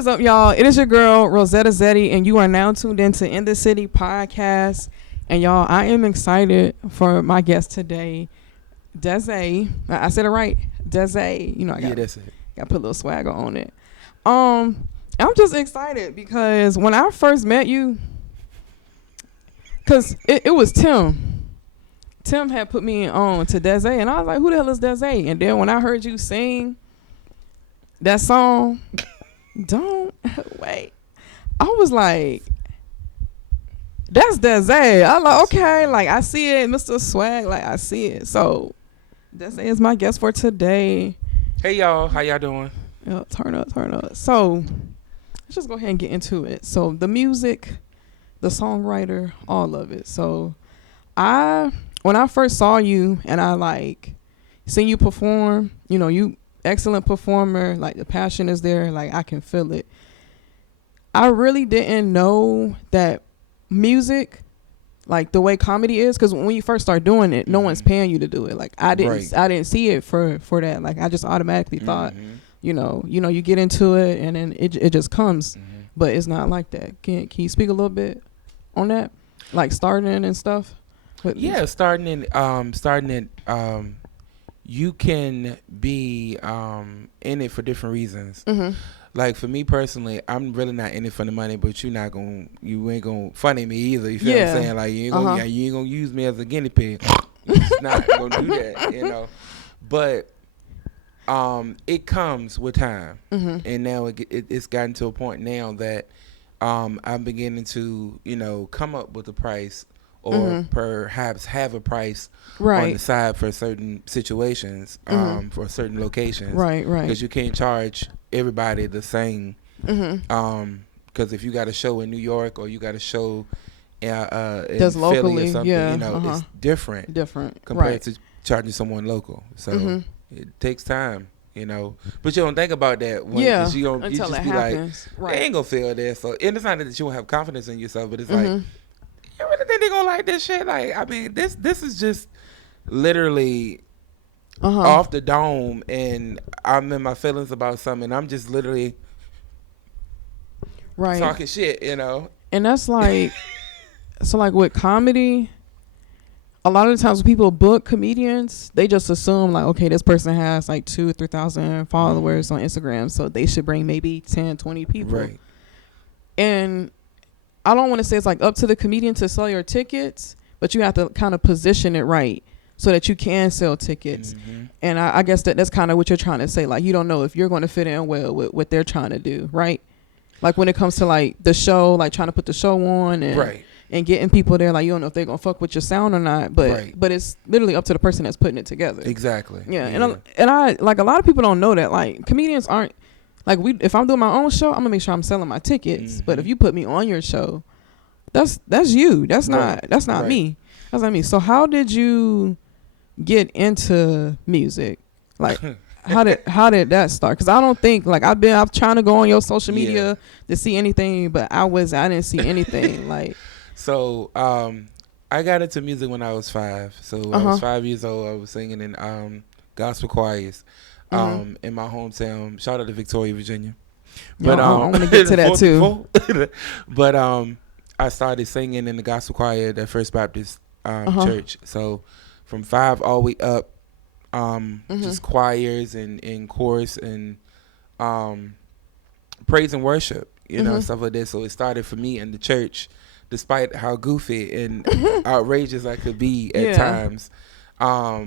is up, y'all? It is your girl, Rosetta Zetty, and you are now tuned into In the City podcast. And y'all, I am excited for my guest today, Dezaee. I said it right, Dezaee. You know, I got that's it. Got to put a little swagger on it. I'm just excited because when I first met you, because it was Tim. Tim had put me on to Dezaee, and I was like, who the hell is Dezaee? And then when I heard you sing that song, Don't Wait, I was like, that's Dezaee. I was like, okay, like I see it, Mr. Swag, like I see it. So Dezaee is my guest for today. Hey y'all, how y'all doing? Yep, turn up. So let's just go ahead and get into it. So the music, the songwriter, all of it. So when I first saw you and I like seen you perform, you know, you excellent performer, like the passion is there, like I can feel it. I really didn't know that music, like the way comedy is, because when you first start doing it, no one's paying you to do it. Like I didn't see it for that. Like I just automatically thought, you know, you get into it and then it just comes. But it's not like that. Can you speak a little bit on that, like starting and stuff? Starting in you can be in it for different reasons. Like for me personally, I'm really not in it for the money, but you ain't gonna funny me either. You feel what I'm saying? Like you ain't gonna use me as a guinea pig. You're just not gonna do that, you know. But it comes with time, and now it's gotten to a point now that I'm beginning to, you know, come up with a price or perhaps have a price on the side for certain situations, for certain locations. Right. Because you can't charge everybody the same. Because if you got a show in New York or you got a show in Philly or something, you know, it's different compared to charging someone local. So it takes time. You know, but you don't think about that because you just be happens. Like, they ain't gonna feel this. So, and it's not that you don't have confidence in yourself, but it's like, you really think they gonna like this shit? Like, I mean, this is just literally off the dome, and I'm in my feelings about something, and I'm just literally talking shit, you know. And that's like, so like with comedy, a lot of the times when people book comedians, they just assume like, okay, this person has like 2,000 or 3,000 followers on Instagram, so they should bring maybe 10, 20 people. Right. And I don't want to say it's like up to the comedian to sell your tickets, but you have to kind of position it right so that you can sell tickets. And I guess that's kind of what you're trying to say. Like, you don't know if you're going to fit in well with what they're trying to do, right? Like when it comes to like the show, like trying to put the show on and getting people there, like you don't know if they're gonna fuck with your sound or not, but it's literally up to the person that's putting it together. Exactly. Yeah. And I like, a lot of people don't know that like comedians aren't like, if I'm doing my own show, I'm gonna make sure I'm selling my tickets. But if you put me on your show, that's you. That's not me. That's not me. So how did you get into music? Like how did that start? Because I don't think like I'm trying to go on your social media to see anything, but I didn't see anything like. So I got into music when I was 5. So I was 5 years old. I was singing in gospel choirs in my hometown. Shout out to Victoria, Virginia. But I want to get to that too. But I started singing in the gospel choir at First Baptist Church. So from 5 all the way up, just choirs and chorus and praise and worship, you know, stuff like that. So it started for me in the church, despite how goofy and outrageous I could be at times. So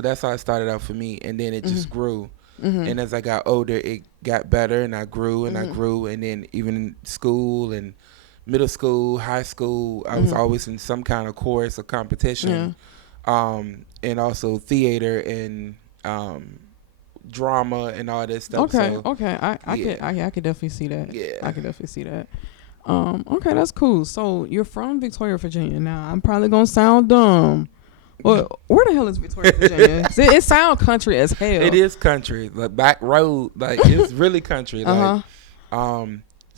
that's how it started out for me. And then it just grew. And as I got older, it got better, and I grew and I grew. And then even in school and middle school, high school, I was always in some kind of chorus or competition. And also theater and drama and all that stuff. Okay. I could definitely see that. Yeah. I could definitely see that. Okay, that's cool. So you're from Victoria, Virginia. Now I'm probably gonna sound dumb. Well, where the hell is Victoria, Virginia? It sounds country as hell. It is country, like back road, like it's really country. Like,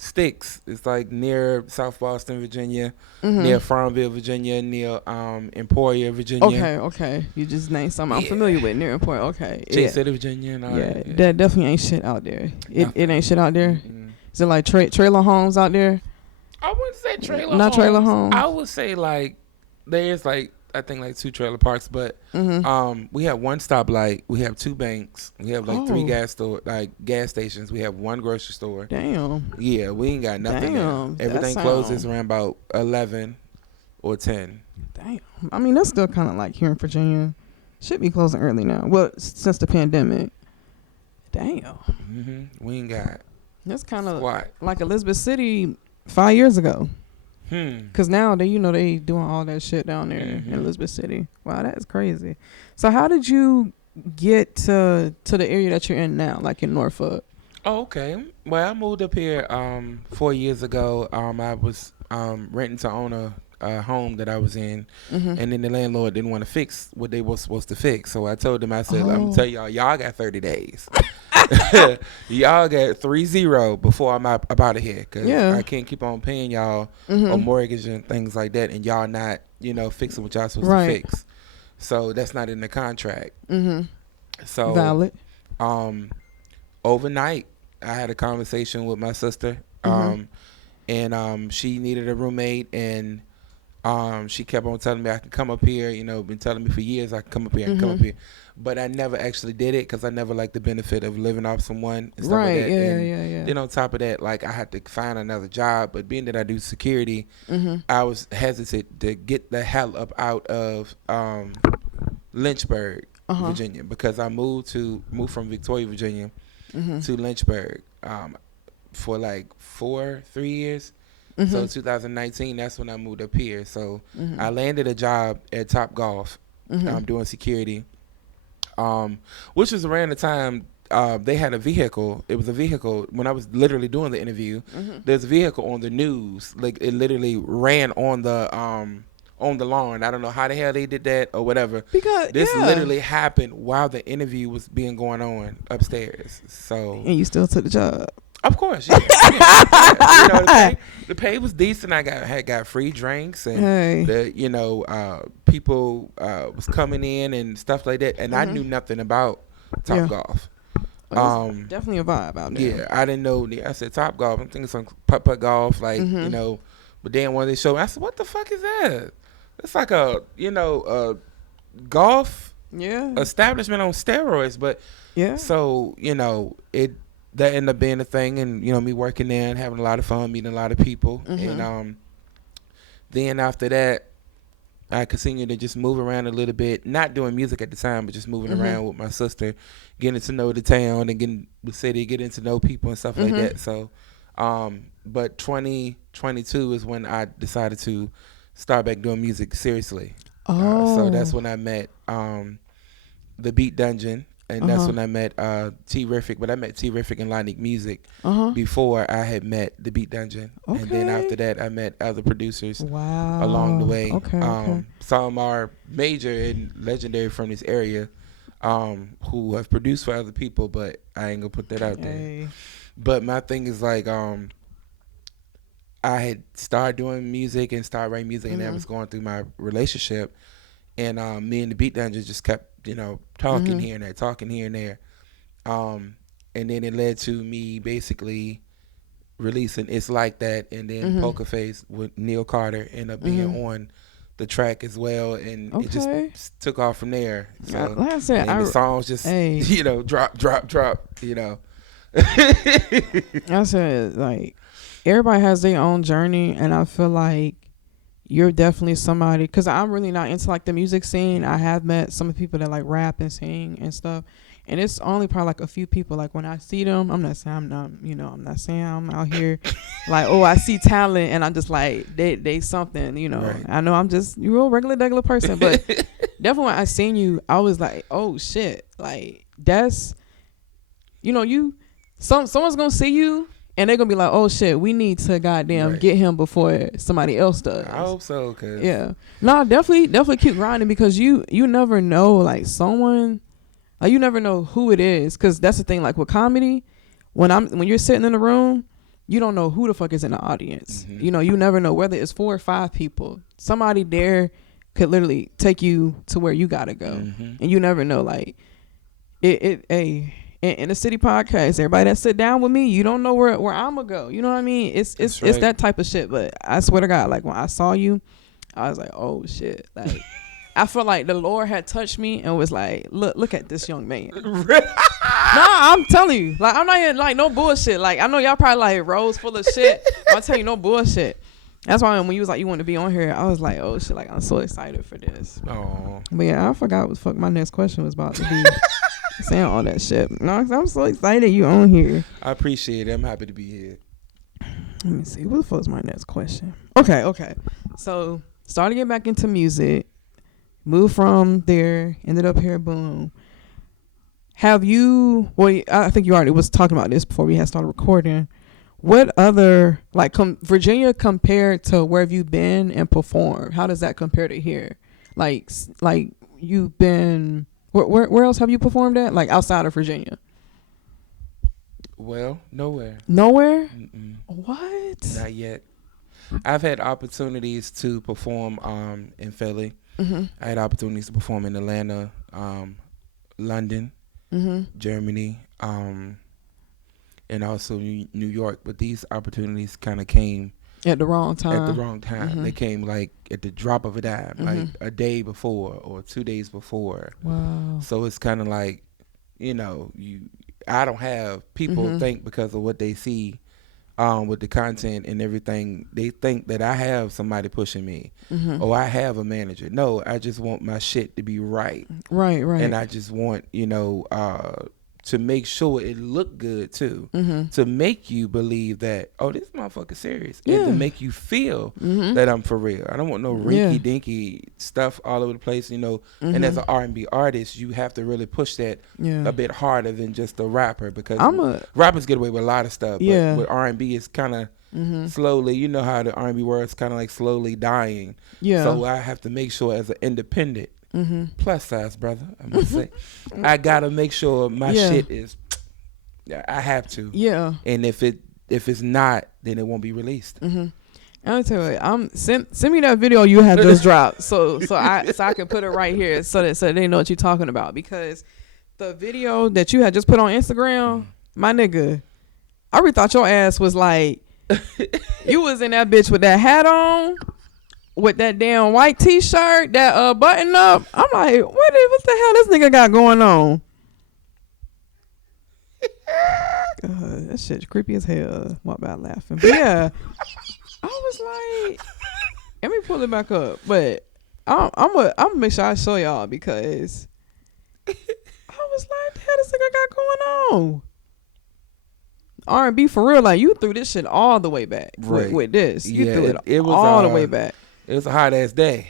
Sticks. It's like near South Boston, Virginia, Mm-hmm. near Farmville, Virginia, near Emporia, Virginia. Okay. You just named something I'm Yeah. familiar with near Point. Okay. Chase Yeah. City, Virginia, and all Yeah. that. That definitely ain't shit out there. It ain't shit out there. Mm-mm. Is it like trailer homes out there? I wouldn't say trailer Not homes. trailer homes. I would say like there's like I think like 2 trailer parks, but Mm-hmm. we have 1 stoplight, we have 2 banks, we have like 3 Oh. gas stations, we have 1 grocery store. Damn. Yeah, we ain't got nothing. Damn. There. Everything closes around about 11 or 10. Damn. I mean, that's still kind of like here in Virginia. Should be closing early now. Well, since the pandemic. Damn. We ain't got That's kind of squat. like Elizabeth City 5 years ago. Hmm. Cause now they doing all that shit down there in Elizabeth City. Wow, that's crazy. So how did you get to the area that you're in now, like in Norfolk? Oh, okay. Well, I moved up here 4 years ago. I was renting to own a home that I was in, and then the landlord didn't want to fix what they were supposed to fix. So I told them, I said, I'm gonna tell y'all got 30 days. Y'all got 30 before I'm up out of here, because I can't keep on paying y'all a mortgage and things like that, and y'all not fixing what y'all supposed to fix. So that's not in the contract. So Valid. Overnight I had a conversation with my sister, and she needed a roommate, and she kept on telling me I can come up here. Been telling me for years I can come up here and come up here, but I never actually did it because I never liked the benefit of living off someone and stuff like that. Yeah. Then on top of that, like I had to find another job. But being that I do security, I was hesitant to get the hell up out of Lynchburg, Virginia, because I moved from Victoria, Virginia, to Lynchburg for like 3 years. So 2019, that's when I moved up here. So I landed a job at Top Golf, doing security, which was around the time they had a vehicle. It was a vehicle when I was literally doing the interview. There's a vehicle on the news, like it literally ran on the lawn. I don't know how the hell they did that or whatever. Because this literally happened while the interview was being going on upstairs. So and you still took the job. Of course, yeah. The pay was decent. I got free drinks, and people was coming in and stuff like that. And I knew nothing about Top Golf. Definitely a vibe out there. Yeah, I didn't know. I said Top Golf. I'm thinking some putt golf, like But then when they showed me, I said, "What the fuck is that?" It's like a golf establishment on steroids. But so that ended up being a thing, and me working there and having a lot of fun, meeting a lot of people, and then after that, I continued to just move around a little bit, not doing music at the time, but just moving around with my sister, getting to know the town and getting the city, getting to know people and stuff like that. So, but 2022 is when I decided to start back doing music seriously. So that's when I met the Beat Dungeon. And that's when I met T-Rific, but I met T-Rific and Lonique Music before I had met the Beat Dungeon. Okay. And then after that, I met other producers along the way. Okay. Some are major and legendary from this area who have produced for other people, but I ain't going to put that out there. But my thing is like I had started doing music and started writing music, and I was going through my relationship. And me and the Beat Dungeon just kept talking here and there, and then it led to me basically releasing It's Like That, and then Poker Face with Neil Carter ended up being on the track as well, and it just took off from there. So like I said, the songs just drop. I said, like, everybody has their own journey, and I feel like you're definitely somebody, because I'm really not into like the music scene. I have met some of the people that like rap and sing and stuff, and it's only probably like a few people. Like when I see them, I'm not saying I'm out here like, oh, I see talent and I'm just like they something, Right. I know I'm just you're a regular person, but definitely when I seen you, I was like, oh shit, like that's someone's gonna see you. And they're going to be like, oh, shit, we need to goddamn get him before somebody else does. I hope so. Cause No, definitely keep grinding, because you never know, like, someone, you never know who it is. Because that's the thing, like, with comedy, when you're sitting in the room, you don't know who the fuck is in the audience. You know, you never know whether it's 4 or 5 people. Somebody there could literally take you to where you gotta go, and you never know. Like in the city podcast, everybody that sit down with me, you don't know where I'm gonna go. You know what I mean? It's that type of shit. But I swear to God, like when I saw you, I was like, oh shit, like. I felt like the Lord had touched me and was like, look at this young man. Nah, I'm telling you. Like, I'm not even like no bullshit. Like, I know y'all probably like Rose full of shit. I'll tell you no bullshit. That's why when you was like, you want to be on here, I was like, oh shit, like I'm so excited for this. Oh. But yeah, I forgot what the fuck my next question was about to be. Saying all that shit. No, I'm so excited you on here. I appreciate it. I'm happy to be here. Let me see. What the fuck is my next question? Okay. So, started getting back into music. Moved from there, ended up here, boom. Have you, well, I think you already was talking about this before we had started recording. What other, like Virginia compared to where have you been and performed? How does that compare to here? Like you've been, where else have you performed at? Like outside of Virginia? Well, nowhere. Nowhere? Mm-mm. What? Not yet. I've had opportunities to perform in Philly. I had opportunities to perform in Atlanta, London, Germany, and also New York. But these opportunities kind of came at the wrong time. They came like at the drop of a dime, like a day before or 2 days before. Wow. So it's kind of like, I don't have people think because of what they see with the content and everything, they think that I have somebody pushing me or I have a manager. No, I just want my shit to be right. Right. And I just want, to make sure it look good too, to make you believe that, oh, this motherfucker serious, and to make you feel that I'm for real. I don't want no rinky dinky stuff all over the place, And as an R&B artist, you have to really push that a bit harder than just a rapper, because rappers get away with a lot of stuff. But with R&B, it's kind of slowly. You know how the R&B world's kind of like slowly dying. Yeah. So I have to make sure as an independent. Plus size brother, I must say, I gotta make sure my shit is. I have to. Yeah. And if it's not, then it won't be released. I'll tell you, send me that video you had just dropped, so I can put it right here, so they know what you're talking about, because the video that you had just put on Instagram, my nigga, I really thought your ass was like, you was in that bitch with that hat on. With that damn white t-shirt, that button up, I'm like, what the hell this nigga got going on? That shit's creepy as hell. What about laughing? But yeah, I was like, let me pull it back up. But I'm gonna make sure I show y'all, because I was like, the hell this nigga got going on? R&B for real, like you threw this shit all the way back with this. You threw it was all the way back. It was a hot ass day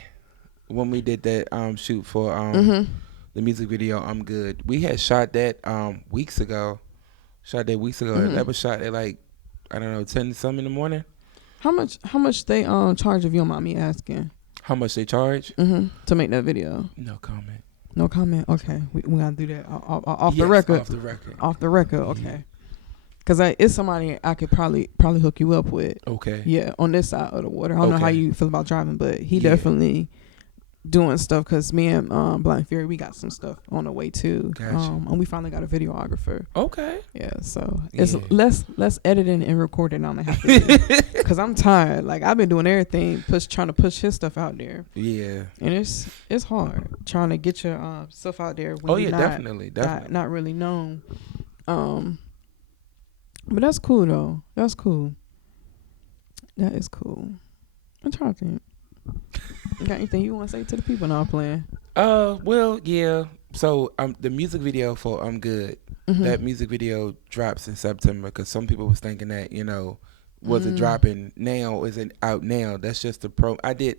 when we did that shoot for the music video I'm Good. We had shot that weeks ago. That was shot at like, I don't know, 10 something in the morning. How much they charge, if you don't mind me asking? How much they charge? To make that video? No comment. No comment. Okay, we gotta do that off the record. Off the record. Okay. Cause it's somebody I could probably hook you up with. Okay. Yeah, on this side of the water. I don't know how you feel about driving, but he definitely doing stuff. Cause me and Blind Fury, we got some stuff on the way too. Gotcha. And we finally got a videographer. Okay. Yeah. So it's less editing and recording I'm gonna have to do. Cause I'm tired. Like I've been doing everything, trying to push his stuff out there. Yeah. And it's hard trying to get your stuff out there when you're definitely not really known. But that's cool though. That's cool. That is cool. I'm trying to think. You got anything you want to say to the people now playing? Well, yeah. So the music video for I'm Good. That music video drops in September, because some people was thinking that, was it dropping now? Is it out now? That's just the pro. I did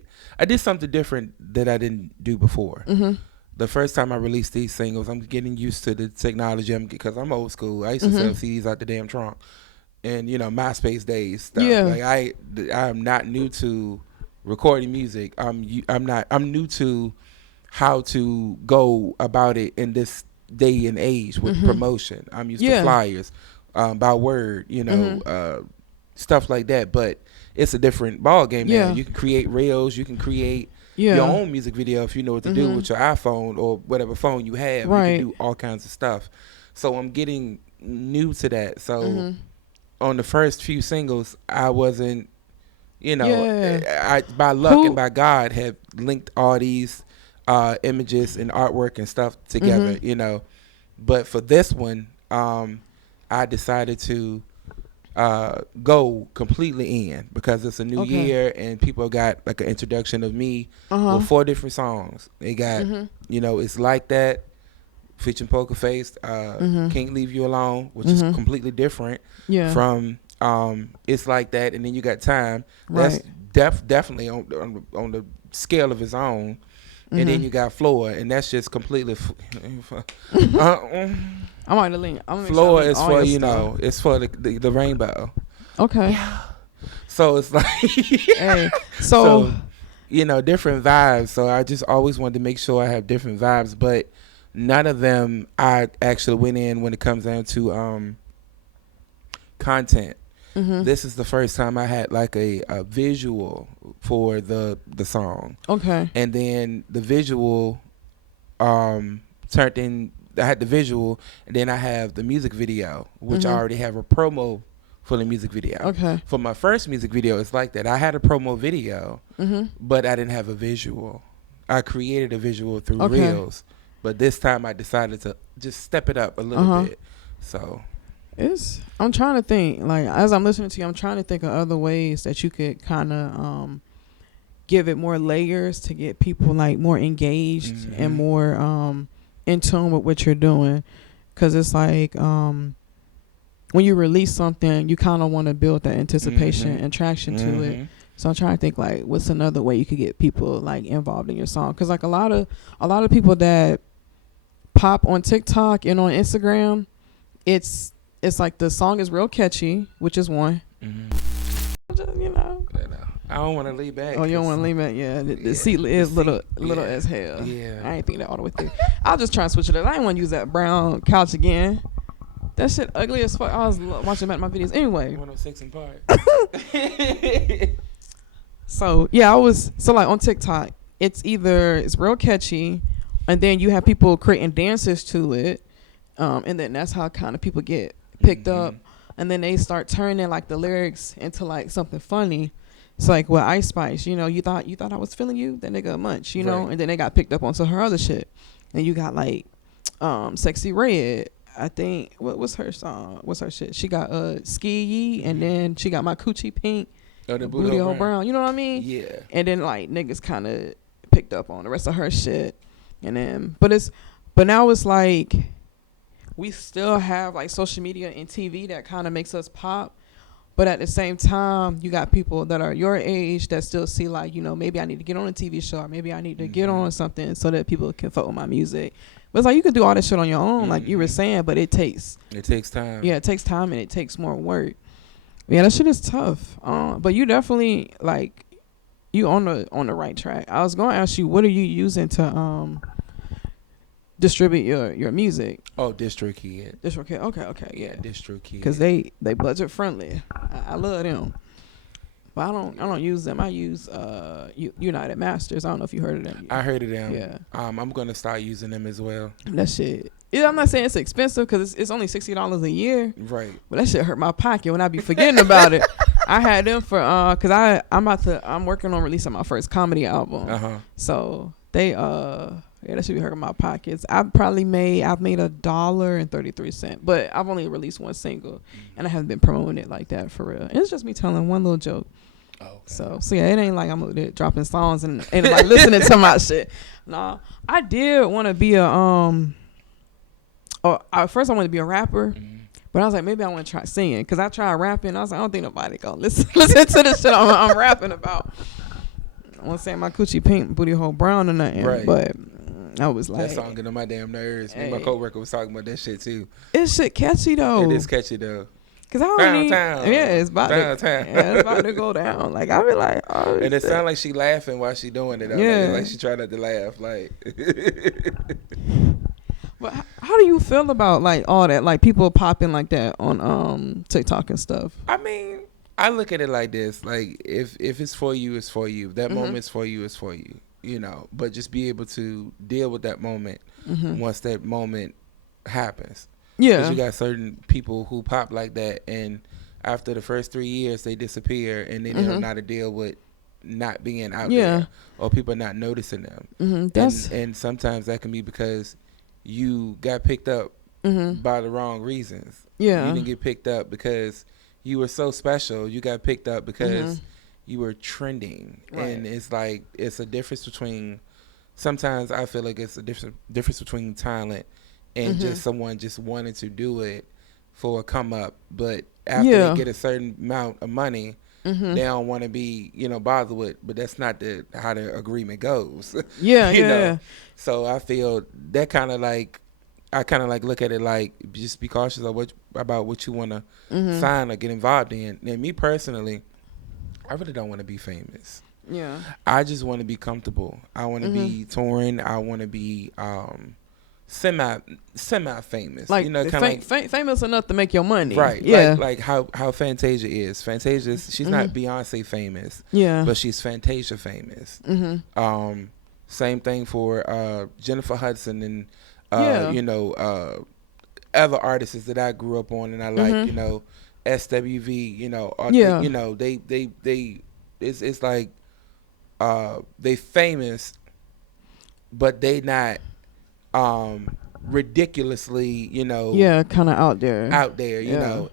something different that I didn't do before. The first time I released these singles, I'm getting used to the technology, because I'm old school. I used to sell CDs out the damn trunk, and MySpace days stuff. Yeah. Like I'm not new to recording music. I'm new to how to go about it in this day and age with promotion. I'm used to flyers, by word, stuff like that. But it's a different ball game now. You can create reels. You can create your own music video if you know what to do with your iPhone or whatever phone you have. Right. You can do all kinds of stuff. So I'm getting new to that. So on the first few singles, I wasn't, I by luck and by God have linked all these images and artwork and stuff together, But for this one, I decided to go completely in because it's a new year and people got like an introduction of me with 4 different songs. They got, It's Like That, featuring Poker Face, Can't Leave You Alone, which is completely different from It's Like That, and then you got Time. That's definitely on the scale of its own. And then you got Floor, and that's just completely. I might have leaned. Floor is for it's for the rainbow. Okay. Yeah. So it's like, hey, so different vibes. So I just always wanted to make sure I have different vibes, but none of them I actually went in when it comes down to content. This is the first time I had like a visual for the song. Okay. And then the visual turned in. I had the visual, and then I have the music video, which I already have a promo for the music video. Okay. For my first music video, it's like that. I had a promo video, but I didn't have a visual. I created a visual through Reels, but this time I decided to just step it up a little bit. So I'm trying to think, like, as I'm listening to you, I'm trying to think of other ways that you could kind of give it more layers to get people like more engaged and more in tune with what you're doing, because it's like when you release something, you kind of want to build that anticipation and traction to it. So I'm trying to think like what's another way you could get people like involved in your song, because like a lot of people that pop on TikTok and on Instagram, it's like the song is real catchy, which is one. Just, I don't want to lean back. Oh, you don't want to lean back? Yeah, the seat is little as hell. Yeah, I ain't think that all the way through. I'll just try and switch it up. I ain't want to use that brown couch again. That shit ugly as fuck. I was watching back my videos anyway. 106 in part. So like on TikTok, it's real catchy, and then you have people creating dances to it, and then that's how kind of people get picked up, and then they start turning like the lyrics into like something funny. It's like with Ice Spice, you thought I was feeling you, that nigga munch, know, and then they got picked up onto her other shit. And you got like Sexy Red, I think. What's her song? What's her shit? She got Ski Yee, and then she got My Coochie Pink, the Booty Hole Brown. You know what I mean? Yeah. And then like niggas kind of picked up on the rest of her shit, and then but now it's like we still have like social media and TV that kind of makes us pop. But at the same time, you got people that are your age that still see like, maybe I need to get on a TV show, or maybe I need to get on something so that people can fuck with my music. But it's like you could do all this shit on your own, like you were saying, but it takes time. Yeah, it takes time and it takes more work. Yeah, that shit is tough. But you definitely like you on the right track. I was going to ask you, what are you using to distribute your music? Oh, DistroKid. DistroKid. Okay, yeah. DistroKid. Because they budget friendly. I love them, but I don't use them. I use United Masters. I don't know if you heard of them. I heard of them. Yeah. I'm gonna start using them as well. That shit. Yeah, I'm not saying it's expensive because it's only $60 a year. Right. But that shit hurt my pocket when I be forgetting about it. I had them for because I'm working on releasing my first comedy album. So they that should be hurting my pockets. I've made $1.33, but I've only released one single, and I haven't been promoting it like that for real. And it's just me telling one little joke. Oh, okay. So yeah, it ain't like I'm dropping songs and like listening to my shit. Nah, I did want to be first I wanted to be a rapper, but I was like, maybe I want to try singing, because I tried rapping. I was like, I don't think nobody gonna listen to this shit I'm rapping about. I want to say My Coochie Pink, Booty Hole Brown or nothing, but I was like, that song getting on my damn nerves. Me and my coworker was talking about that shit too. It's shit catchy though. It is catchy though. Cause I don't it's about to go down. Like I be like, oh. And it sound like she laughing while she doing it. Like she trying not to laugh. Like. But how do you feel about like all that? Like people popping like that on TikTok and stuff. I mean, I look at it like this: like if it's for you, it's for you. If that moment's for you, it's for you. You know, but just be able to deal with that moment once that moment happens. Yeah. Because you got certain people who pop like that, and after the first 3 years, they disappear, and then they don't know how to deal with not being out there, or people not noticing them. And sometimes that can be because you got picked up by the wrong reasons. Yeah. You didn't get picked up because you were so special. You got picked up because you were trending. Right. And it's like, it's a difference between, sometimes I feel like it's a difference between talent and just someone just wanting to do it for a come up. But after they get a certain amount of money, they don't want to be, bothered with, but that's not how the agreement goes. Yeah, you know? So I feel that kind of like, I kind of like look at it like, just be cautious of about what you want to sign or get involved in. And me personally, I really don't want to be famous. Yeah. I just want to be comfortable. I want to be touring. I want to be semi famous. Like, famous enough to make your money. Right. Yeah. Like how Fantasia is. Fantasia, she's not Beyonce famous. Yeah. But she's Fantasia famous. Same thing for Jennifer Hudson and other artists that I grew up on and I like, SWV, they it's like they famous, but they not ridiculously, kind of out there,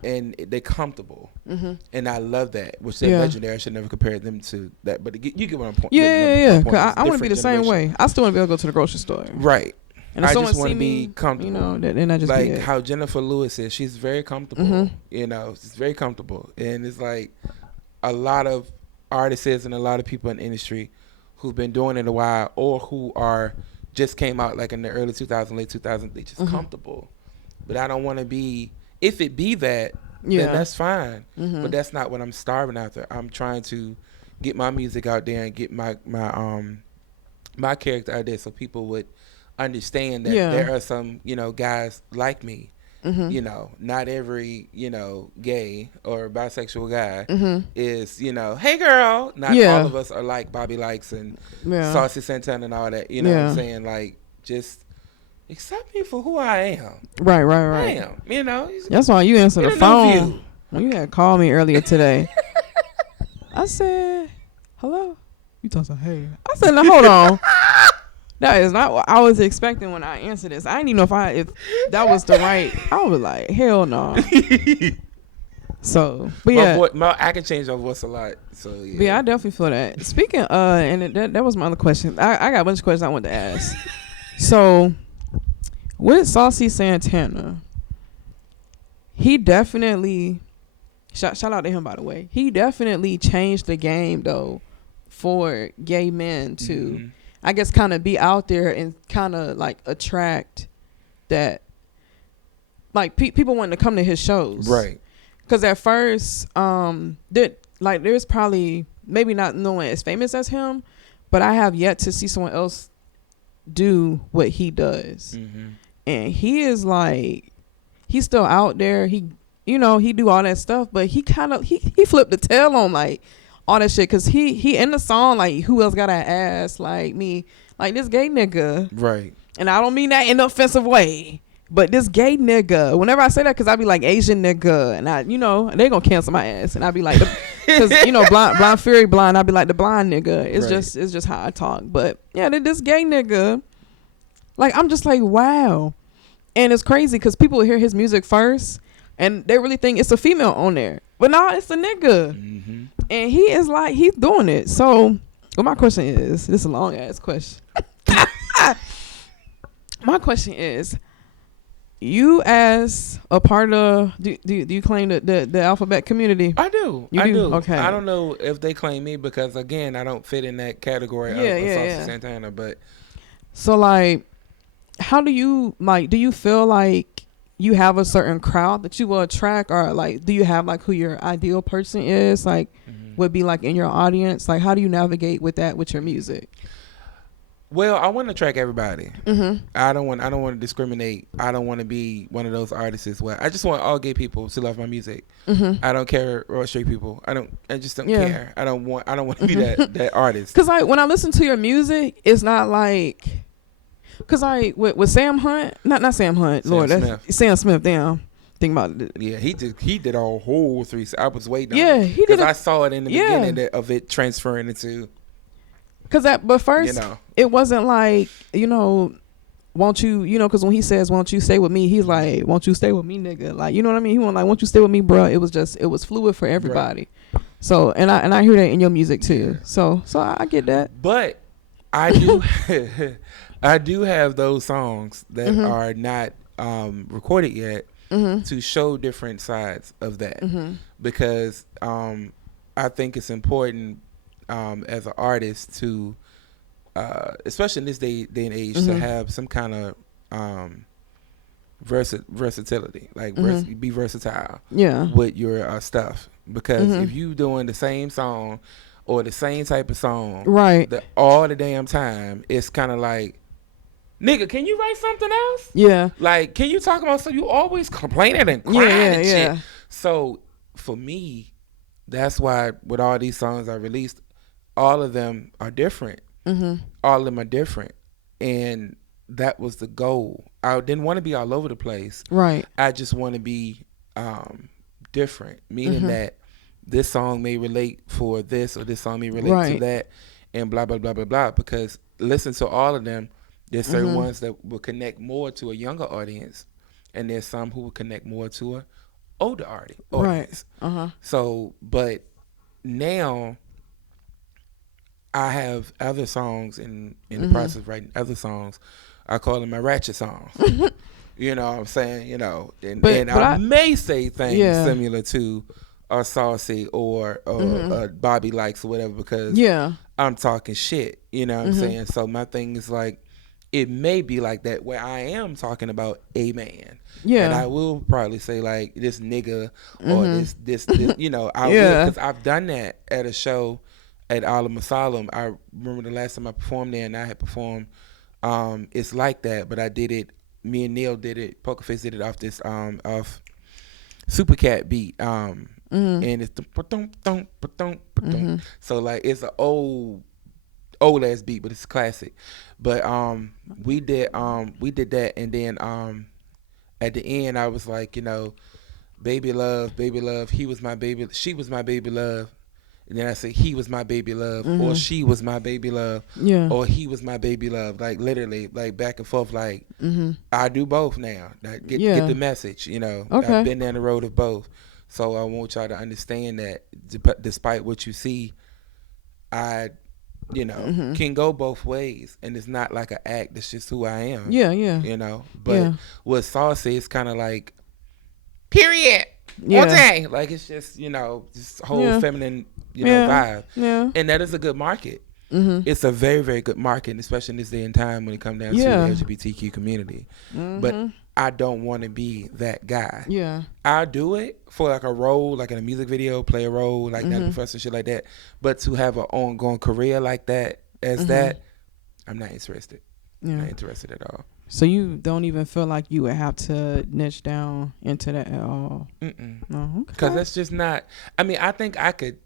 and they comfortable, and I love that, which they're legendary. I should never compare them to that, but you get what I'm pointing. Yeah. Cause I want to be the same way. I still want to be able to go to the grocery store, right? And if I someone just want to see be me, comfortable. Then I just like how Jennifer Lewis is. She's very comfortable. She's very comfortable, and it's like a lot of artists and a lot of people in the industry who've been doing it a while, or who are just came out like in the early 2000s, late 2000s. They just comfortable, but I don't want to be. If it be that, then that's fine. But that's not what I'm starving after. I'm trying to get my music out there and get my character out there, so people would understand that there are some guys like me. Not every gay or bisexual guy is hey girl. Not all of us are like Bobby Likes and Saucy Santana and all that. You know what I'm saying? Like, just accept me for who I am. Right. I am. That's why you answered the phone when you had called me earlier today. I said, hello. You told me, hey. I said, now hold on. That is not what I was expecting when I answered this. I didn't even know if that was the right. I was like, hell no. So, but I can change my voice a lot. So yeah. But yeah, I definitely feel that. Speaking, and that was my other question. I got a bunch of questions I wanted to ask. So, with Saucy Santana, he definitely shout out to him, by the way. He definitely changed the game though for gay men to. I guess kind of be out there and kind of like attract that, like people wanting to come to his shows, right? Because at first, there's probably maybe not no one as famous as him, but I have yet to see someone else do what he does, and he is like, he's still out there. He do all that stuff, but he kind of he flipped the tail on like. All that shit, cause he in the song like, who else got an ass like me, like this gay nigga, right? And I don't mean that in an offensive way, but this gay nigga. Whenever I say that, cause I be like Asian nigga, and they gonna cancel my ass, and I be like, cause blind fury blind, I be like the blind nigga. It's just how I talk, but yeah, this gay nigga, like I'm just like wow, and it's crazy cause people hear his music first, and they really think it's a female on there, but nah, it's a nigga. And he is like, he's doing it. So, well, my question is, this is a long ass question. My question is, you as a part of, do you claim the alphabet community? I do. I do. Okay. I don't know if they claim me because again, I don't fit in that category of Saucy Santana. But so like, how do you do you feel like you have a certain crowd that you will attract, or like, do you have like who your ideal person is, like would be like in your audience? Like, how do you navigate with that with your music? Well, I want to track everybody. I don't want to discriminate. I don't want to be one of those artists as well. I just want all gay people to love my music. I don't care about straight people. I just don't care. I don't want to be that artist. Cause when I listen to your music, it's not like, cause with Sam Hunt, not Sam Hunt, Sam Lord, Smith. that's Sam Smith. Damn, think about it. Yeah, he did a whole 3. I was waiting. Yeah, on it, he did. I saw it in the beginning of it transferring into. But first, it wasn't like, won't you, because when he says, won't you stay with me, he's like, won't you stay with me, nigga? Like, you know what I mean? He wasn't like, won't you stay with me, bro? It was fluid for everybody. Right. So, and I hear that in your music too. So I get that. But I do, I do have those songs that are not recorded yet to show different sides of that because I think it's important as an artist to, especially in this day and age, to have some kind of versatility, like be versatile with your stuff. Because if you doing the same song or the same type of song all the damn time, it's kind of like, nigga, can you write something else? Yeah. Like, can you talk about something? You always complaining and crying and shit. So for me, that's why with all these songs I released, all of them are different. All of them are different. And that was the goal. I didn't want to be all over the place. Right. I just want to be different, meaning that this song may relate for this or this song may relate to that and blah, blah, blah, blah, blah. Because listen to all of them, there's certain ones that will connect more to a younger audience and there's some who will connect more to a older audience. Right. So, but now I have other songs in the process of writing other songs. I call them my ratchet songs. You know what I'm saying? And I may say things similar to a Saucy or Bobby Likes or whatever because I'm talking shit. You know what I'm saying? So my thing is like, it may be like that where I am talking about a man. Yeah. And I will probably say like this nigga or this I will, because I've done that at a show at Alam Asylum. I remember the last time I performed there and I had performed It's Like That, but I did it, me and Neil did it, Pokerface did it off this off Supercat beat. And it's the so like it's an old ass beat, but it's classic. But we did that, and then at the end I was like, baby love, he was my baby, she was my baby love. And then I said he was my baby love, or she was my baby love, or he was my baby love. Like literally, like back and forth. Like I do both now. Like, get the message. Okay. I've been down the road of both, so I want y'all to understand that despite what you see, I, can go both ways, and it's not like an act. It's just who I am. Yeah. But with Saucy, it's kind of like, period. All day. Like it's just, this whole feminine, vibe. Yeah. And that is a good market. It's a very, very good market, especially in this day and time when it comes down to the LGBTQ community. But I don't want to be that guy. Yeah. I'll do it for like a role, like in a music video, play a role, like that professor, shit like that. But to have an ongoing career like that, that, I'm not interested. Yeah. Not interested at all. So you don't even feel like you would have to niche down into that at all? No, okay. Because that's just not. I mean, I think I could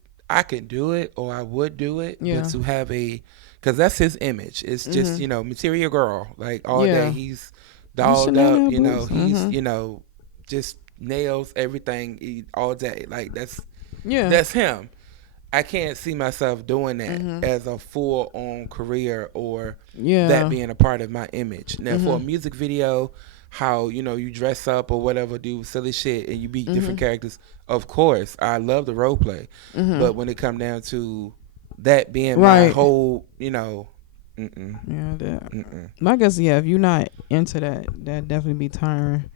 do it, or I would do it. Yeah. But to have because that's his image. It's just material girl, like all day. He's dolled up. He's just nails everything all day. Like that's him. I can't see myself doing that as a full-on career or that being a part of my image. Now, for a music video, how, you dress up or whatever, do silly shit, and you be different characters, of course, I love the role play. But when it come down to that being my whole, I guess, if you're not into that definitely be tiring.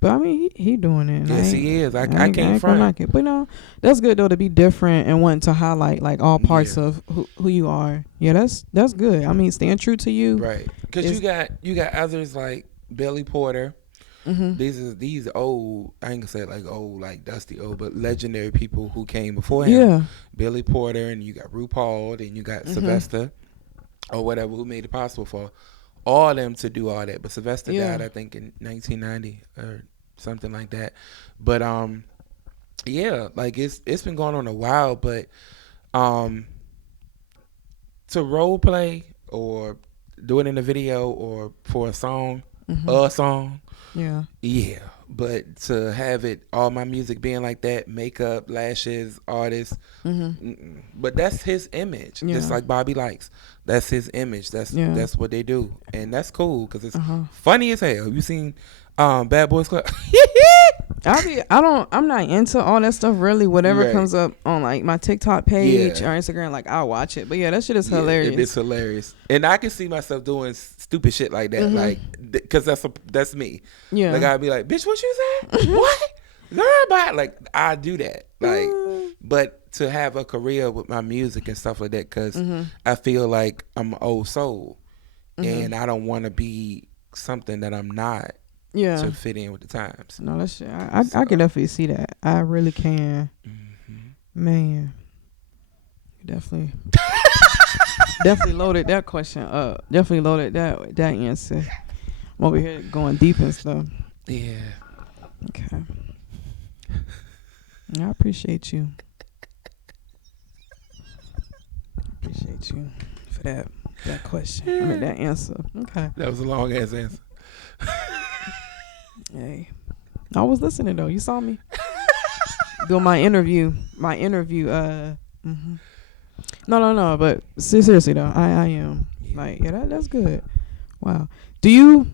But I mean, he doing it. Yes, he is. I can't front. Like it. But that's good though to be different and wanting to highlight like all parts of who you are. Yeah, that's good. I mean, staying true to you. Right. Because you got others like Billy Porter. These old. I ain't gonna say like old, like dusty old, but legendary people who came before him. Yeah. Billy Porter, and you got RuPaul, and you got Sylvester. or whatever, who made it possible for all of them to do all that. But Sylvester Yeah. died, I think, in 1990 or something like that. But yeah, like it's been going on a while. But um, to role play or do it in a video or for a song, Yeah. yeah. But to have it, all my music being like that, makeup, lashes, artists, but that's his image. Just Yeah. like Bobby likes, that's his image. Yeah. That's what they do, and that's cool because it's Uh-huh. funny as hell. You seen Bad Boys Club? I'm not into all that stuff really. Whatever Right. comes up on like my TikTok page or Instagram, like I'll watch it. But yeah, that shit is hilarious. It's hilarious, and I can see myself doing stupid shit like that, like because that's me. Yeah. Like I'd be like, "Bitch, what you say? What? Girl, bye." Like I do that, like. But to have a career with my music and stuff like that, because I feel like I'm an old soul, and I don't want to be something that I'm not. Yeah. To fit in with the times. No, that's shit. I can definitely see that. I really can. Man, you definitely loaded that question up. Definitely loaded that answer. I'm over here going deep and stuff. Yeah. Okay. I appreciate you. Appreciate you for that question. I mean that answer. Okay. That was a long ass answer. Hey, I was listening though. You saw me doing my interview. No. But seriously though, I am like, yeah, that's good. Wow. Do you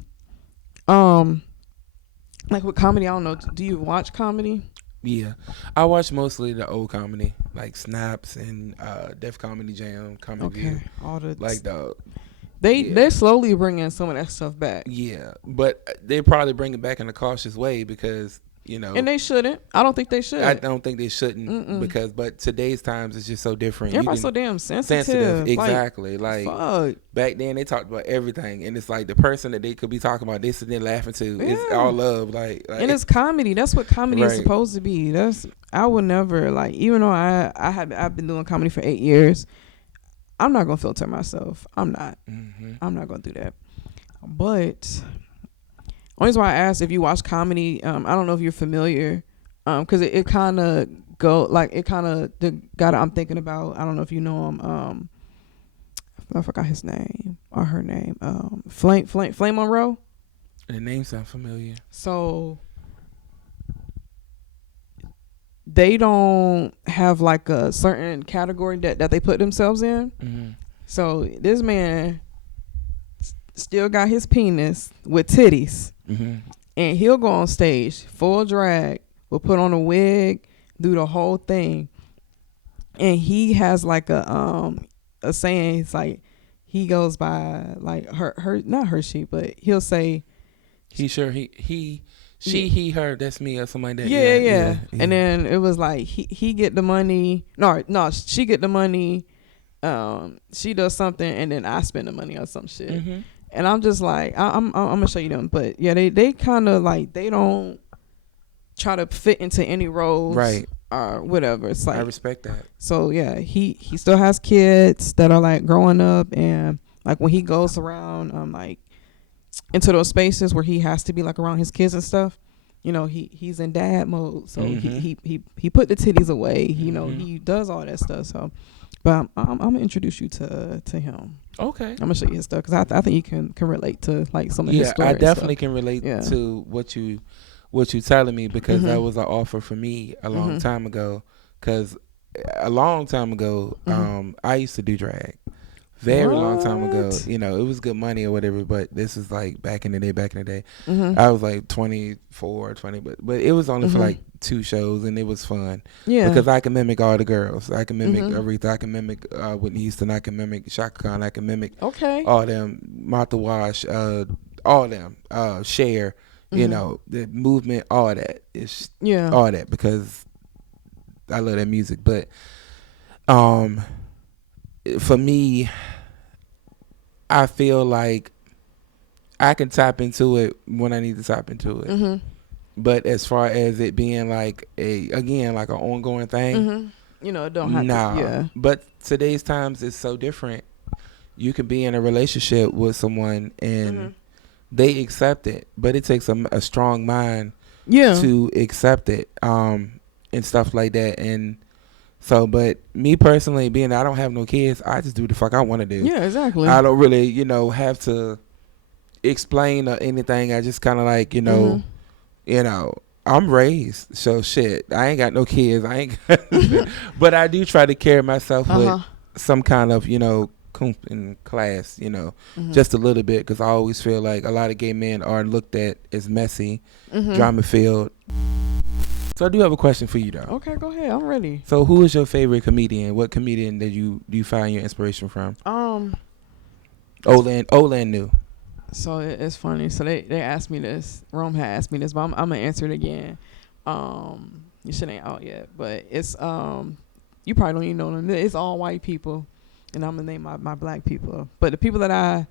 like with comedy? I don't know. Do you watch comedy? Yeah, I watch mostly the old comedy, like Snaps and Def Comedy Jam, Comedy View. All the like they're slowly bringing some of that stuff back. Yeah, but they probably bring it back in a cautious way because and they shouldn't. I don't think they should. I don't think they shouldn't but today's times is just so different. Everybody's so damn sensitive. Exactly. Like fuck. Back then they talked about everything, and it's like the person that they could be talking about, they sitting there laughing to. Yeah. It's all love, like and it's comedy. That's what comedy is supposed to be. I would never like, even though I've been doing comedy for 8 years. I'm not gonna filter myself. I'm not. I'm not gonna do that. But only reason why I asked if you watch comedy, I don't know if you're familiar, because it kind of the guy that I'm thinking about. I don't know if you know him. I forgot his name or her name. Flame Monroe. The name sounds familiar. So they don't have like a certain category that they put themselves in. So this man still got his penis with titties, and he'll go on stage full drag, will put on a wig, do the whole thing, and he has like a saying. It's like he goes by like her not her she, but he'll say he she, he, her, that's me, or something like that. Yeah. And then it was like he get the money. No, she get the money. She does something, and then I spend the money on some shit. And I'm just like, I'm gonna show you them. But yeah, they kind of like, they don't try to fit into any roles, right, or whatever. It's like, I respect that. So yeah, he still has kids that are like growing up, and like when he goes around, like into those spaces where he has to be like around his kids and stuff, he's in dad mode. So he put the titties away. He does all that stuff. So, but I'm gonna introduce you to him. Okay. I'm gonna show you his stuff because I think you can relate to like some of his stories. I definitely can relate to what you telling me, because that was an offer for me a long time ago. Because a long time ago, I used to do drag. Very long time ago, it was good money or whatever, but this is like back in the day. I was like 24, 20, but it was only for like 2 shows, and it was fun. Yeah. Because I can mimic all the girls. I can mimic Aretha. I can mimic Whitney Houston. I can mimic Shaka Khan. I can mimic all them, Martha Wash, all them, Cher, the movement, all that. It's all that, because I love that music. But for me, I feel like I can tap into it when I need to tap into it. But as far as it being like an ongoing thing, it don't have to. Yeah. But today's times is so different. you can be in a relationship with someone and they accept it, but it takes a strong mind to accept it, and stuff like that. And so, but me personally, being I don't have no kids, I just do the fuck I want to do. Yeah, exactly. I don't really, have to explain or anything. I just kind of like, I'm raised, so shit. I ain't got no kids. I ain't got but I do try to carry myself with some kind of, coomp in class, just a little bit, because I always feel like a lot of gay men are looked at as messy, drama filled. So I do have a question for you, though. Okay, go ahead. I'm ready. So who is your favorite comedian? What comedian do you find your inspiration from? Old and new. So it's funny. So they asked me this. Rome had asked me this, but I'm gonna answer it again. Your shit ain't out yet, but it's you probably don't even know them. It's all white people, and I'm gonna name my black people. But the people that I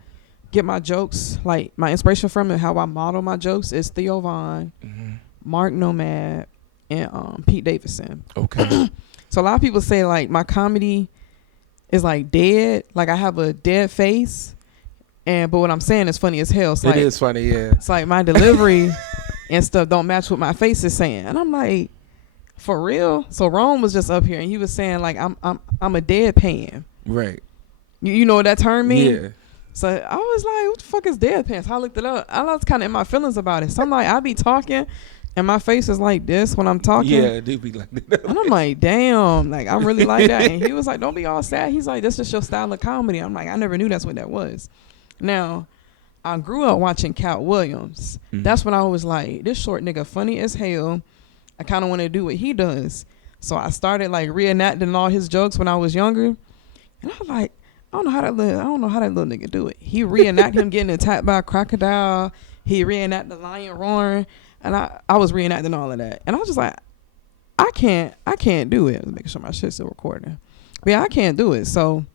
get my jokes, like my inspiration from, and how I model my jokes is Theo Von, Mark Nomad, and Pete Davidson. Okay. So a lot of people say like my comedy is like dead, like I have a dead face. But what I'm saying is funny as hell. It's it is funny, yeah. It's like my delivery and stuff don't match what my face is saying, and I'm like, for real. So Rome was just up here, and he was saying like I'm a deadpan. Right. You know what that term means? Yeah. So I was like, what the fuck is deadpan? So I looked it up. I was kind of in my feelings about it. So I'm like, I be talking, and my face is like this when I'm talking. Yeah, it do be like that. And I'm like, damn, like I'm really like that. And he was like, don't be all sad. He's like, that's just your style of comedy. I'm like, I never knew that's what that was. Now, I grew up watching Cat Williams. That's when I was like, this short nigga funny as hell. I kind of want to do what he does. So I started like reenacting all his jokes when I was younger. And I was like, I don't know how that little nigga do it. He reenact him getting attacked by a crocodile. He reenact the lion roaring. And I was reenacting all of that. And I was just like, I can't do it. I was making sure my shit's still recording. But yeah, I can't do it. So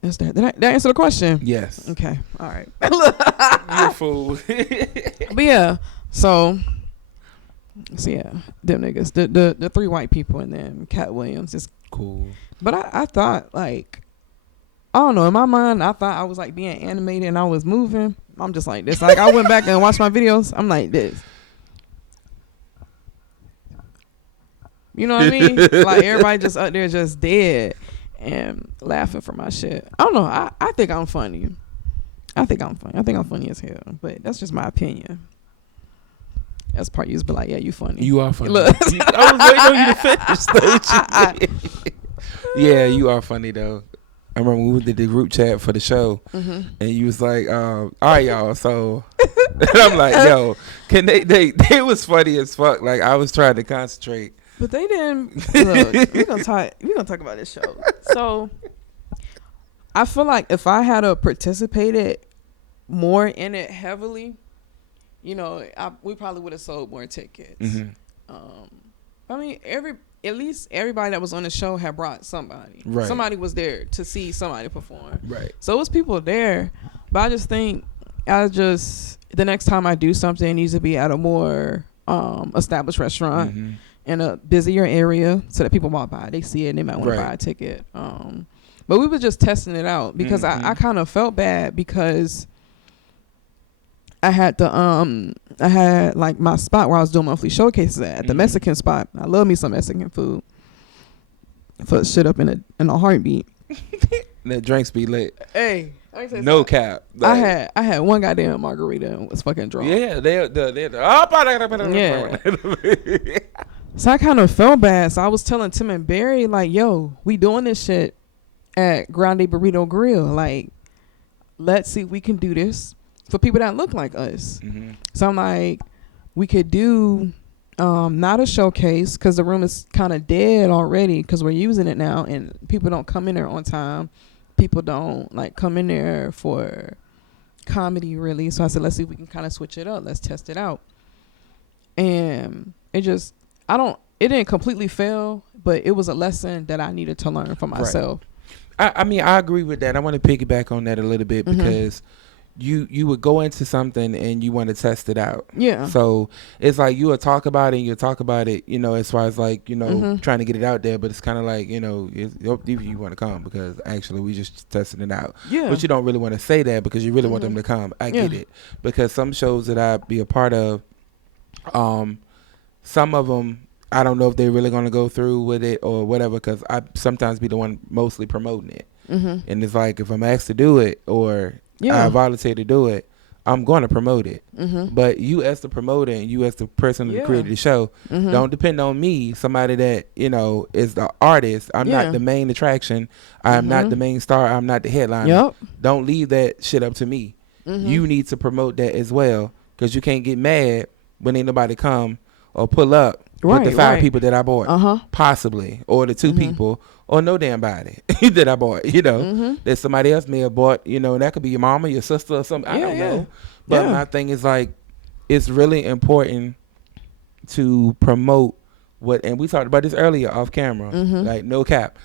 that's that. Did that answer the question? Yes. Okay. All right. You fool. But yeah, so yeah, them niggas, the three white people, and then Cat Williams is cool. But I thought like, I don't know, in my mind I thought I was like being animated and I was moving. I'm just like this. Like I went back and watched my videos. I'm like this. You know what I mean? Like everybody just up there just dead and laughing for my shit. I don't know. I think I'm funny. I think I'm funny as hell. But that's just my opinion. That's part you just be like, yeah, you funny. You are funny. Look. I was waiting on you to finish. Yeah, you are funny though. I remember we did the group chat for the show, and you was like, all right, y'all. So, and I'm like, yo, can they was funny as fuck. Like I was trying to concentrate. But they didn't. Look, we're gonna talk about this show. So, I feel like if I had participated more in it heavily, we probably would have sold more tickets. I mean, at least everybody that was on the show had brought somebody. Right. Somebody was there to see somebody perform. Right. So it was people there, but I just think the next time I do something, it needs to be at a more established restaurant in a busier area so that people walk by, they see it, and they might want to buy a ticket. But we were just testing it out because I kind of felt bad because I had like my spot where I was doing monthly showcases at the Mexican spot. I love me some Mexican food. Put shit up in a heartbeat. That drinks be lit. Hey, no cap. Like, I had one goddamn margarita and was fucking drunk. Yeah, they're yeah. So I kind of felt bad. So I was telling Tim and Barry like, yo, we doing this shit at Grande Burrito Grill. Like, let's see if we can do this for people that look like us. So I'm like, we could do not a showcase because the room is kind of dead already because we're using it now and people don't come in there on time. People don't like come in there for comedy really. So I said, let's see if we can kind of switch it up. Let's test it out. And it didn't completely fail, but it was a lesson that I needed to learn for myself. Right. I mean, I agree with that. I want to piggyback on that a little bit because you would go into something and you want to test it out. Yeah. So it's like you would talk about it and you talk about it, as far as like, trying to get it out there, but it's kind of like, if you want to come because actually we just testing it out. Yeah. But you don't really want to say that because you really want them to come. I get it. Because some shows that I be a part of, some of them, I don't know if they're really going to go through with it or whatever, because I sometimes be the one mostly promoting it. And it's like, if I'm asked to do it or I volunteer to do it, I'm going to promote it. But you as the promoter and you as the person who created the show, don't depend on me, somebody that, is the artist. I'm not the main attraction. I'm not the main star. I'm not the headliner. Don't leave that shit up to me. You need to promote that as well, because you can't get mad when ain't nobody come or pull up with the 5 people that I bought, possibly, or the 2 people, or no damn body that I bought, that somebody else may have bought, and that could be your mama, your sister, or something. I don't know. But my thing is like, it's really important to promote and we talked about this earlier off camera, like no cap.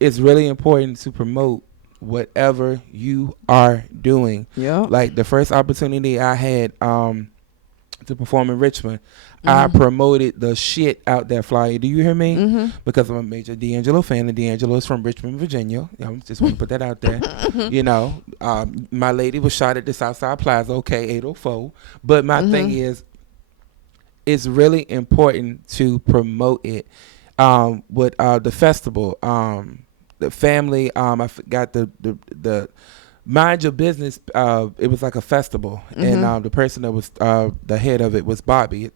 It's really important to promote whatever you are doing. Like the first opportunity I had, to perform in Richmond, I promoted the shit out that flyer. Do you hear me? Because I'm a major D'Angelo fan, and D'Angelo is from Richmond, Virginia. I just want to put that out there. My lady was shot at the Southside Plaza, okay, 804. But my thing is, it's really important to promote it. With the festival, the family, I forgot the Mind Your Business, it was like a festival, and the person that was the head of it was Larry.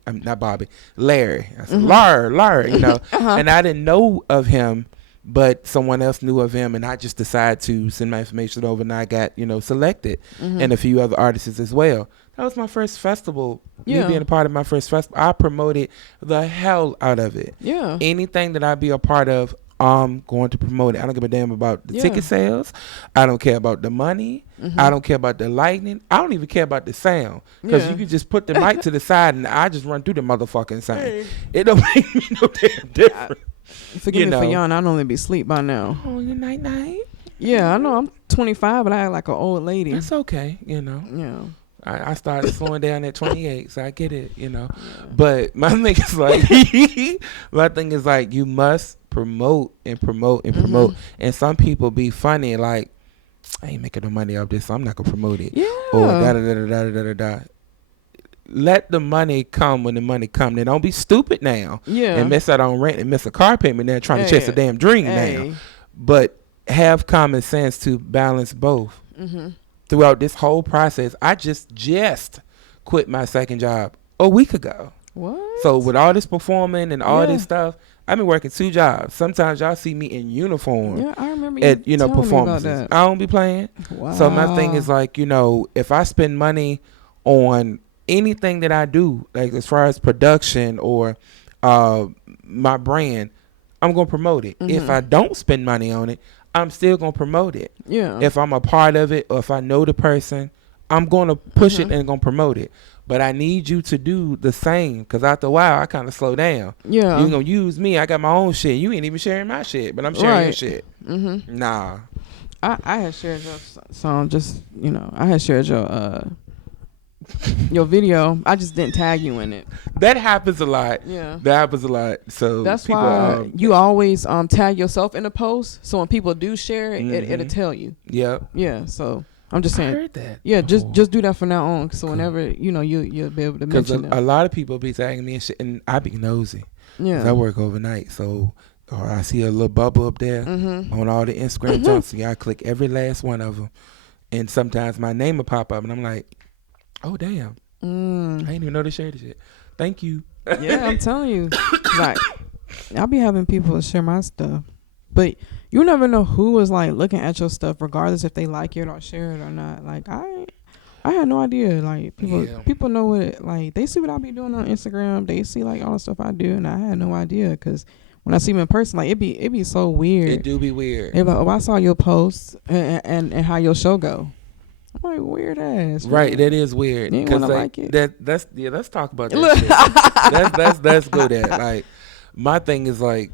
I said, Larry, and I didn't know of him, but someone else knew of him, and I just decided to send my information over, and I got, selected, and a few other artists as well. That was my first festival, me being a part of my first festival. I promoted the hell out of it. Anything that I be a part of, I'm going to promote it. I don't give a damn about the ticket sales. I don't care about the money. I don't care about the lighting. I don't even care about the sound, because you can just put the mic to the side and I just run through the motherfucking sound. It don't make me no damn difference. Forgive me for yawning. I'd only be asleep by now. Oh, you night. Yeah, I know. I'm 25, but I act like an old lady. That's okay, Yeah. I started slowing down at 28, so I get it, But my thing is like, you must promote and promote and promote. And some people be funny, like, I ain't making no money off this, so I'm not gonna promote it. Or da da da da da da da. Let the money come when the money come. Then don't be stupid now. And miss out on rent and miss a car payment now trying to chase a damn dream now. But have common sense to balance both. Throughout this whole process, I just quit my second job a week ago. What? So with all this performing and all this stuff, I've been working 2 jobs. Sometimes y'all see me in uniform. Yeah, I remember at performances. Me about that. I don't be playing. Wow. So my thing is like, if I spend money on anything that I do, like as far as production or my brand, I'm gonna promote it. If I don't spend money on it, I'm still gonna promote it. If I'm a part of it or if I know the person, I'm gonna push it and gonna promote it. But I need you to do the same, because after a while I kind of slow down. You're gonna use me. I got my own shit. You ain't even sharing my shit, but I'm sharing your shit. Nah. I had shared your song. I had shared your video. I just didn't tag you in it. That happens a lot. That happens a lot. So that's people, why you always tag yourself in the post. So when people do share it, it'll tell you. Yeah. So I'm just saying. I heard that. Yeah. Just do that from now on. So whenever you'll be able to mention a lot of people be tagging me and shit, and I be nosy. Yeah. I work overnight, so or I see a little bubble up there on all the Instagram jumps. So I click every last one of them, and sometimes my name will pop up, and I'm like, oh damn, I didn't even know they shared this shit. Thank you. Yeah, I'm telling you, like I'll be having people share my stuff, but you never know who is like looking at your stuff, regardless if they like it or share it or not. Like I had no idea. Like people know what like they see what I be doing on Instagram. They see like all the stuff I do, and I had no idea, because when I see them in person, like it be so weird. It do be weird. They be like, oh, I saw your posts and how your show go. I'm like, weird ass. Right, that is weird. You ain't wanna like it. Let's talk about that shit. Let's go there. Like, my thing is like,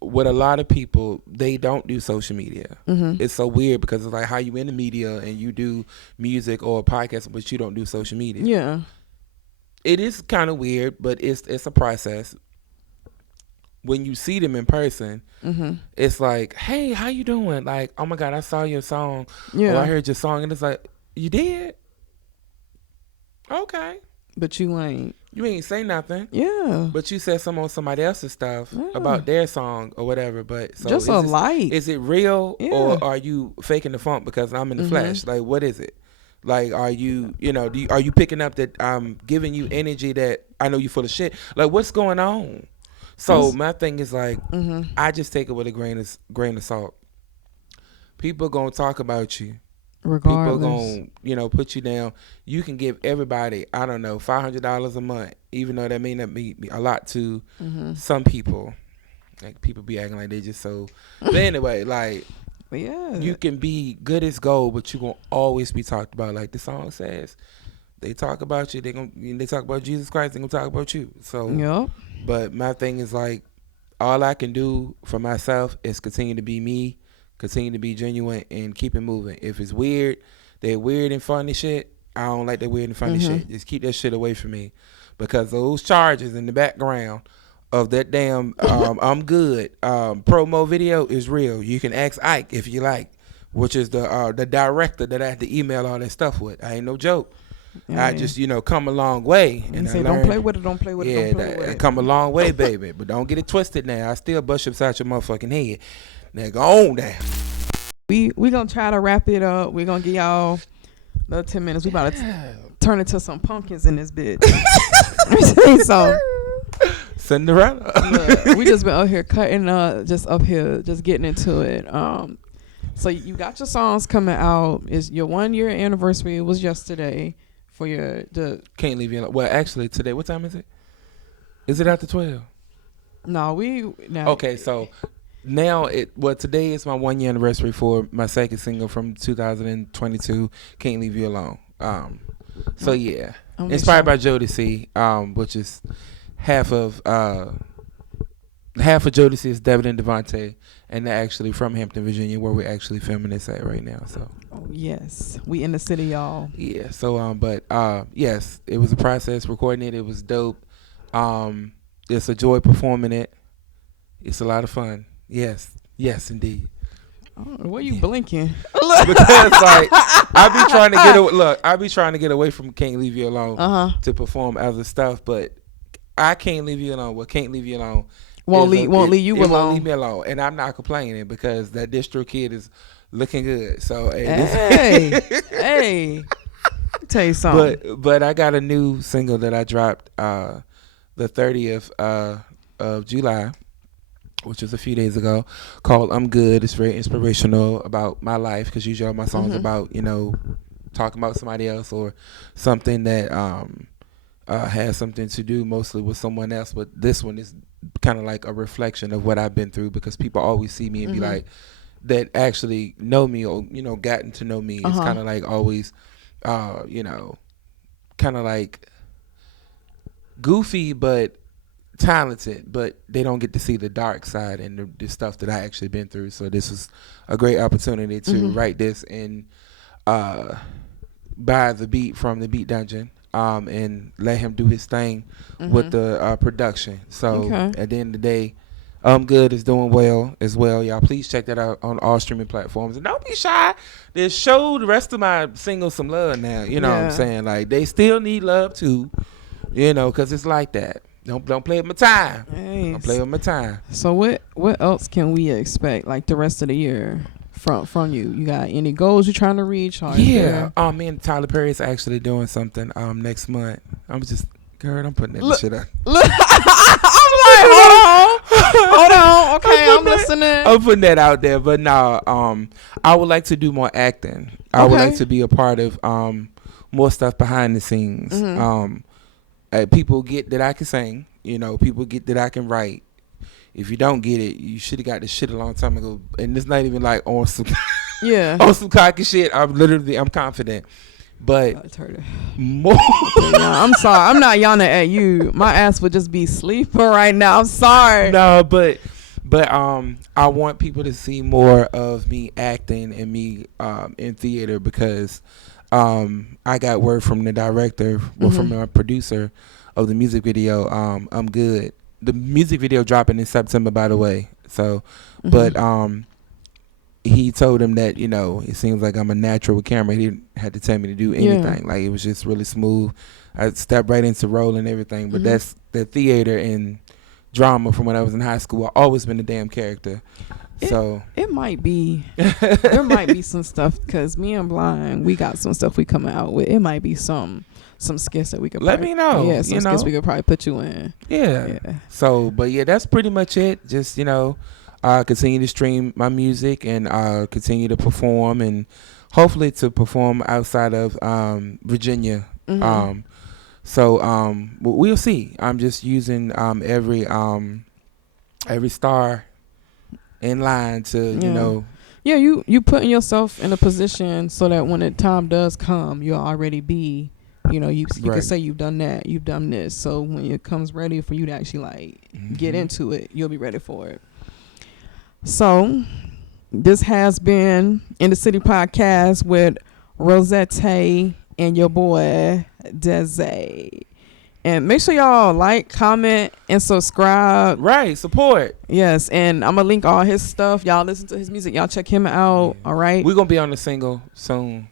with a lot of people, they don't do social media. Mm-hmm. It's so weird because it's like how you in the media and you do music or a podcast, but you don't do social media. Yeah. It is kind of weird, but it's a process. When you see them in person, Mm-hmm. it's like, hey, how you doing? Like, oh my God, I saw your song. Yeah. Or I heard your song. And it's like, you did? Okay. But you ain't. You ain't say nothing. Yeah. But you said some on somebody else's stuff about their song or whatever. But so just a light. Is it real Yeah. or are you faking the funk because I'm in the flesh? Like, what is it? Like, are you, are you picking up that I'm giving you energy that I know you full of shit? Like, what's going on? So my thing is like, I just take it with a grain of salt. People gonna talk about you. Regardless. People gonna, put you down. You can give everybody, I don't know, $500 a month, even though that may not be a lot to some people. Like, people be acting like they just so. But anyway, like, yeah, you can be good as gold, but you gonna always be talked about. Like the song says, they talk about you. They talk about Jesus Christ. They gonna talk about you. So, yep. But my thing is like, all I can do for myself is continue to be me, continue to be genuine, and keep it moving. If it's weird, they're weird and funny shit. I don't like that weird and funny shit. Just keep that shit away from me, because those charges in the background of that damn I'm good promo video is real. You can ask Ike if you like, which is the director that I had to email all that stuff with. I ain't no joke. I just, come a long way. And say, I don't play with it, don't play with it, don't play with it. I come a long way, baby. But don't get it twisted now. I still bust upside your motherfucking head. Now go on there. We gonna try to wrap it up. We're gonna give y'all another 10 minutes. We about to turn into some pumpkins in this bitch. So Cinderella. Look, we just been up here cutting just up here, just getting into it. So you got your songs coming out. Is your 1 year anniversary was yesterday for the Can't Leave You Alone. Well, actually today, what time is it? Is it after 12? No, okay, so now today is my 1 year anniversary for my second single from 2022, Can't Leave You Alone. So yeah. Inspired by Dezae, which is half of Dezae is Devin and Devontae, and they're actually from Hampton, Virginia, where we're actually filming this at right now. So yes, we in the city, y'all. Yeah. So but yes, it was a process recording it. It was dope. It's a joy performing it. It's a lot of fun. Yes indeed. Why you blinking? Because like I be trying to get away from Can't Leave You Alone to perform other stuff, but I Can't Leave You Alone. Well, Can't Leave You Alone won't leave you alone. Won't leave me alone, and I'm not complaining because that distro kid is looking good. So hey, tell you something. But I got a new single that I dropped the 30th of July, which was a few days ago, called I'm Good. It's very inspirational about my life, because usually all my songs about, talking about somebody else or something that has something to do mostly with someone else. But this one is kind of like a reflection of what I've been through, because people always see me and be like, that actually know me or, gotten to know me. It's kind of like always, kind of like goofy, but talented, but they don't get to see the dark side and the stuff that I actually been through. So this was a great opportunity to write this and buy the beat from the Beat Dungeon and let him do his thing with the production. So at the end of the day, I'm Good is doing well as well. Y'all please check that out on all streaming platforms, and don't be shy. Just show the rest of my singles some love now. You know what I'm saying? Like, they still need love too, because it's like that. Don't play with my time. Nice. Don't play with my time. So what else can we expect, like, the rest of the year from you? You got any goals you're trying to reach? Me and Tyler Perry is actually doing something next month. I'm putting that shit up. I'm like, hold on. Okay, I'm listening. I'm putting that out there, but no, I would like to do more acting. I would like to be a part of more stuff behind the scenes. People get that I can sing, people get that I can write. If you don't get it, you should have got this shit a long time ago. And it's not even like on some on some cocky shit. I'm confident. But more I'm sorry. I'm not yawning at you. My ass would just be sleeping right now. I'm sorry. No, but But I want people to see more of me acting and me in theater because I got word from the director, well, from my producer of the music video. I'm good. The music video dropping in September, by the way. So, but he told him that, you know, it seems like I'm a natural with camera. He didn't have to tell me to do anything. Like, it was just really smooth. I stepped right into role and everything. But that's the theater and drama from when I was in high school. I've always been a damn character. So it might be there might be some stuff because me and Blind, we got some stuff we coming out with. It might be some skits that we could let me know. Yeah, some skits we could probably put you in. Yeah. So, but yeah, that's pretty much it. Just, you know, continue to stream my music and continue to perform and hopefully to perform outside of Virginia. So we'll see. I'm just using every star in line to you know. Yeah, you putting yourself in a position so that when the time does come, you'll already be, you know, you can say you've done that, you've done this. So when it comes ready for you to actually like get into it, you'll be ready for it. So this has been In the City Podcast with Rosetta and your boy Dezaee. And make sure y'all like, comment, and subscribe. Right, support. Yes, and I'm gonna link all his stuff. Y'all listen to his music. Y'all check him out. Yeah. All right. We're gonna be on the single soon.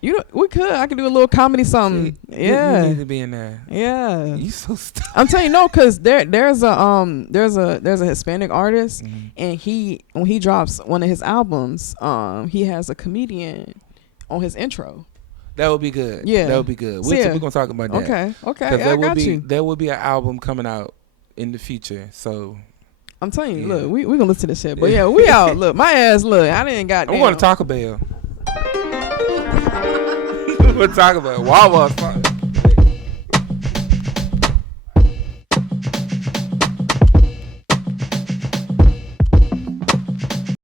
We could. I could do a little comedy something. Yeah. You need to be in there. Yeah. You so stupid. I'm telling you, no, because there's a Hispanic artist, and when he drops one of his albums, he has a comedian on his intro. That would be good. Yeah. That would be good. We're going to talk about that. Okay. Yeah, I got you. There will be an album coming out in the future. So I'm telling you, look, we going to listen to this shit. But yeah, we out. Look, my ass, look, I didn't got I'm going to Taco Bell. We're going to talk about Wawa.